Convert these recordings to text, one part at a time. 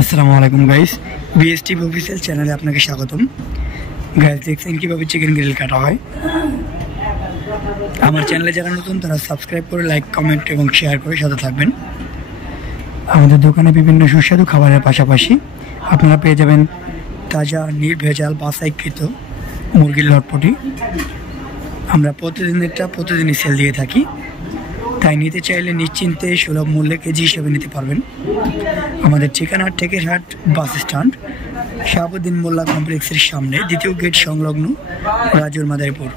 আসসালামু আলাইকুম guys, BST official চ্যানেলে আপনাকে স্বাগতম। গাইস, দেখছেন কীভাবে চিকেন গ্রিল কাটা হয়। আমার চ্যানেলে যারা নতুন তারা সাবস্ক্রাইব করে লাইক, কমেন্ট এবং শেয়ার করে সাথে থাকবেন। আমাদের দোকানে বিভিন্ন সুস্বাদু খাবারের পাশাপাশি আপনারা পেয়ে যাবেন তাজা নির্ভেজাল বাছাইকৃত মুরগির লটপটি। আমরা প্রতিদিনই সেল দিয়ে থাকি, তাই নিতে চাইলে নিশ্চিন্তে সুলভ মূল্যে কেজি হিসেবে নিতে পারবেন। আমাদের ঠিকানা টেকেরহাট বাস স্ট্যান্ড, শাহাবুদ্দিন মোল্লা কমপ্লেক্সের সামনে, দ্বিতীয় গেট সংলগ্ন, রাজুর মাদারীপুর।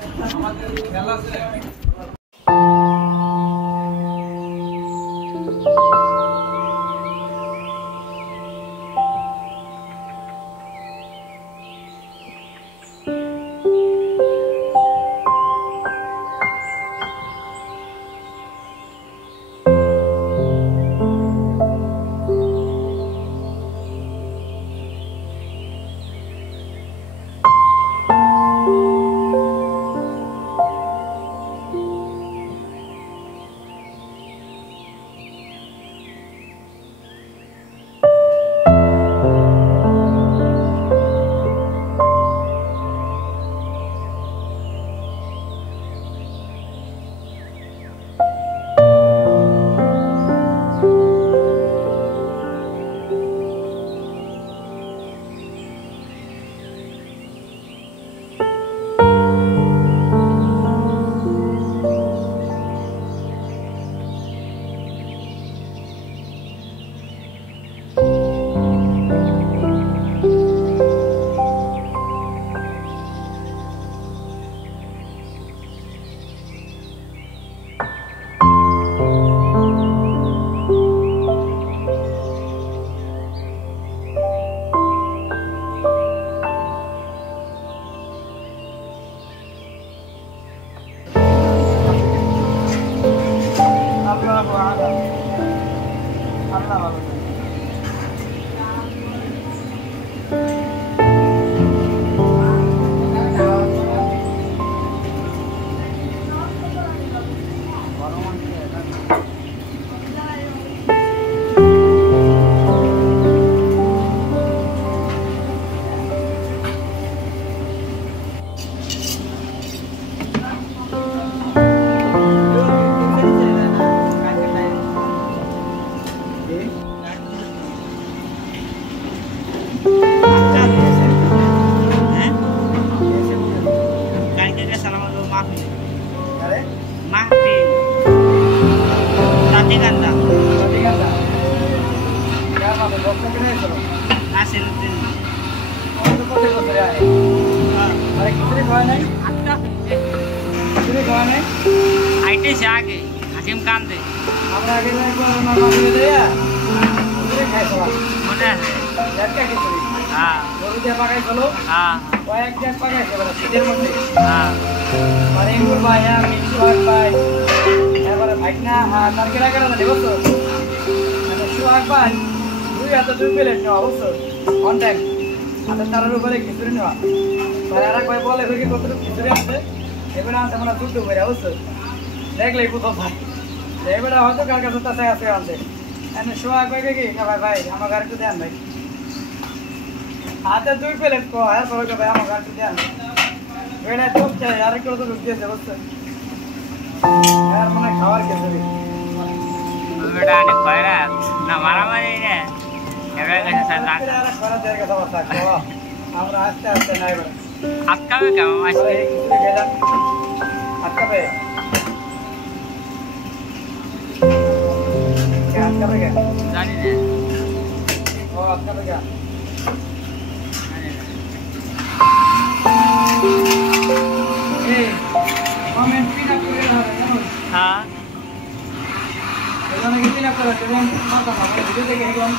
आगे हाकिम कान दे আমরা আগে একবার না মাঝে দেয়া ওরে খাইছলা মনে আছে একটা কিছু হ্যাঁ গরু দিয়ে পাকাইছলো হ্যাঁ কয়েক দিন পাকাইছে বড় শীতের মধ্যে হ্যাঁ মানে ইমুর ভাই আমি সুহাগ ভাই এবারে ভাই না তার কেরা কেরা দেব তো মানে সুহাগ ভাই দুই প্লেট নাও অবশ্যই অন টাইম হাতে তারের উপরে খিচুড়ি নেওয়া মানে এরা কয় বলে হয়ে কতটুকু খিচুড়ি আছে এবারে আছে আমরা দুধ করে অবশ্যই দেখলেই কোথাও ভাই এবারে হয়তো কার কাছে তাছে আছে আনতে এনে সোয়া কইবে কি ভাই ভাই আমার গাড়ি তো দেন ভাই হাতে দুই প্লেট কো হ্যাঁ পরে ভাই আমার গাড়ি তো দেন বেড়া চোখ চাই আর একটু তো ঢুকিয়েছে বুঝছেন আর মনে খাওয়ার খেতে বেটা অনেক খয়রা না মারামারি রে এবারে কাছে সালা আর খরা দেয় কথা বার্তা কো আমরা আস্তে আস্তে নাই বড় আজকাবে কেমন আছে গেলাম আজকাবে आपका पे क्या जानी है और आपका पे क्या ए कमेंट पिन अप कर रहा है ना हां এখানে কি পিন আপ করা আছে দেন মাথা ভালো ভিডিও দেখে এখন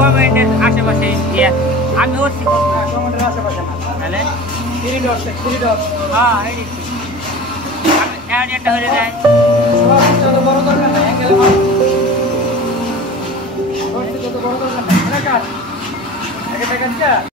কমেন্টের আশেপাশে ইয়া আমি ওর শিখো কমেন্টের আশেপাশে না তাহলে 3 ডট হ্যাঁ এই আমি এটা হয়ে যায় যত বড় দরকার নাই অ্যাঙ্গেল মার যত বড় দরকার নাই এটা কাট এটা কাট